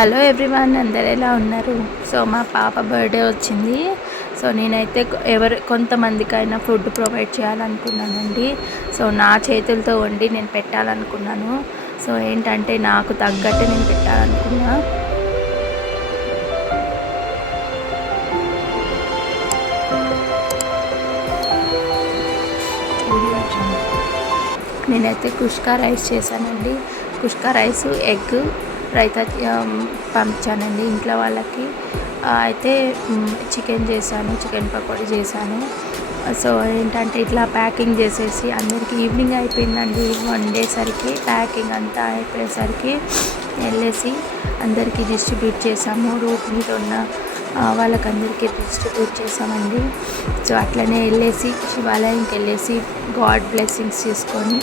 Hello everyone, అందరు ఎలా ఉన్నారు? సో మా పాప బర్త్డే వచ్చింది. సో నేనైతే కొంతమందికైనా ఫుడ్ ప్రొవైడ్ చేయాలనుకున్నానండి. సో నా చేతులతో వండి నేను పెట్టాలనుకున్నాను. సో ఏంటంటే నాకు తగ్గట్టు నేను పెట్టాలనుకున్నా. నేనైతే కుష్కా రైస్ చేశానండి. కుష్కా రైస్, ఎగ్ రైతా పంపించానండి ఇంట్లో వాళ్ళకి. అయితే చికెన్ చేశాను, చికెన్ పకోడీ చేశాను. సో ఏంటంటే ఇట్లా ప్యాకింగ్ చేసేసి అందరికీ ఈవినింగ్ అయిపోయిందండి. వండేసరికి ప్యాకింగ్ అంతా అయిపోయేసరికి వెళ్ళేసి అందరికీ డిస్ట్రిబ్యూట్ చేసాము. రోడ్ మీద ఉన్న వాళ్ళకందరికీ డిస్ట్రిబ్యూట్ చేసామండి. సో అట్లనే వెళ్ళేసి శివాలయంకి వెళ్ళేసి గాడ్ బ్లెస్సింగ్స్ చేసుకొని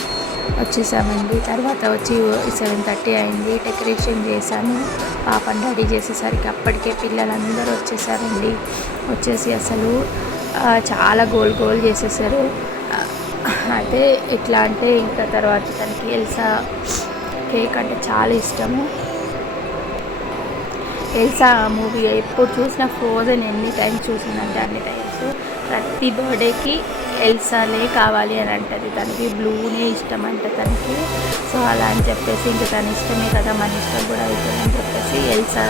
వచ్చేసామండి. తర్వాత వచ్చి 7:30 అయింది. డెకరేషన్ చేశాను. పాపని రెడీ చేసేసరికి అప్పటికే పిల్లలందరూ వచ్చేసారండి. వచ్చేసి అసలు చాలా గోల్ చేసేసారు. అయితే ఎట్లా అంటే ఇంకా తర్వాత తనకి ఎల్సా కేక్ అంటే చాలా ఇష్టము. ఎల్సా మూవీ ఎప్పుడు చూసినా, ఫ్రోజన్ ఎన్ని టైమ్స్ చూసిందంటే అన్ని టైమ్స్ ప్రతి బర్త్డేకి ఎల్సానే కావాలి అని అంటది. తనకి బ్లూనే ఇష్టం అంట తనకి. సో అలా అని చెప్పేసి ఇంకా తన ఇష్టమే కదా, మన ఇష్టం కూడా అవుతుందని చెప్పేసి ఎల్సా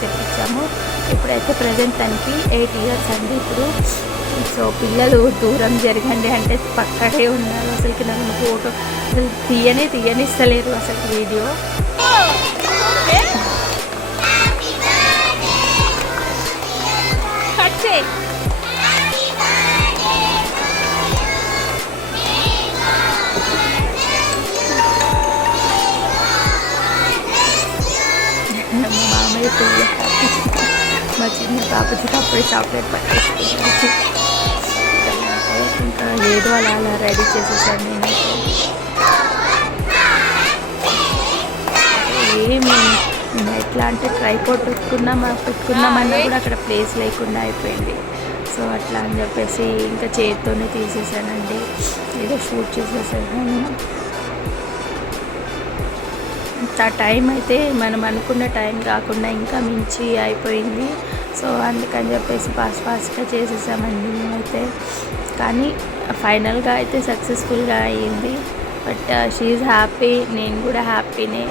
తెప్పించాము. ఇప్పుడైతే ప్రజెంట్ తనకి 8 years అండి ఇప్పుడు. సో పిల్లలు దూరం జరగండి అంటే పక్కనే ఉన్నారు. అసలుకి నన్ను ఫోటో అసలు తీయనిస్తలేరు అసలు వీడియో. మా మామయ్య పిల్ల మా చిన్న పాపకి అప్పుడే చాక్లెట్ పట్టేసుకున్నాను. ఇంకా ఏదో అలా రెడీ చేసేసాను నేనైతే. ఏమి ఎట్లా అంటే ట్రైపోర్ట్ పెట్టుకున్నామన్నా కూడా అక్కడ ప్లేస్ లేకుండా అయిపోయింది. సో అట్లా అని చెప్పేసి ఇంకా చేతితోనే తీసేసానండి. ఏదో షూట్ చేసేసాను. ఆ టైం అయితే మనం అనుకున్న టైం కాకుండా ఇంకా మించి అయిపోయింది. సో అందుకని చెప్పేసి ఫాస్ట్గా చేసేసామండి మేమైతే. కానీ ఫైనల్గా అయితే సక్సెస్ఫుల్గా అయ్యింది. బట్ షీఈ్ హ్యాపీ, నేను కూడా హ్యాపీనే,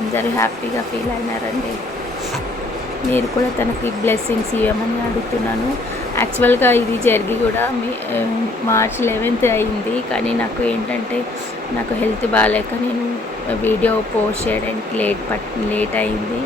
అందరూ హ్యాపీగా ఫీల్ అయినారండి. మీరు కూడా తనకి బ్లెస్సింగ్స్ ఇవ్వమని అడుగుతున్నాను. యాక్చువల్గా ఇది జరిగి కూడా March 11th అయింది. కానీ నాకు ఏంటంటే నాకు హెల్త్ బాగాలేక నేను వీడియో పోస్ట్ చేయడానికి లేట్ అయింది.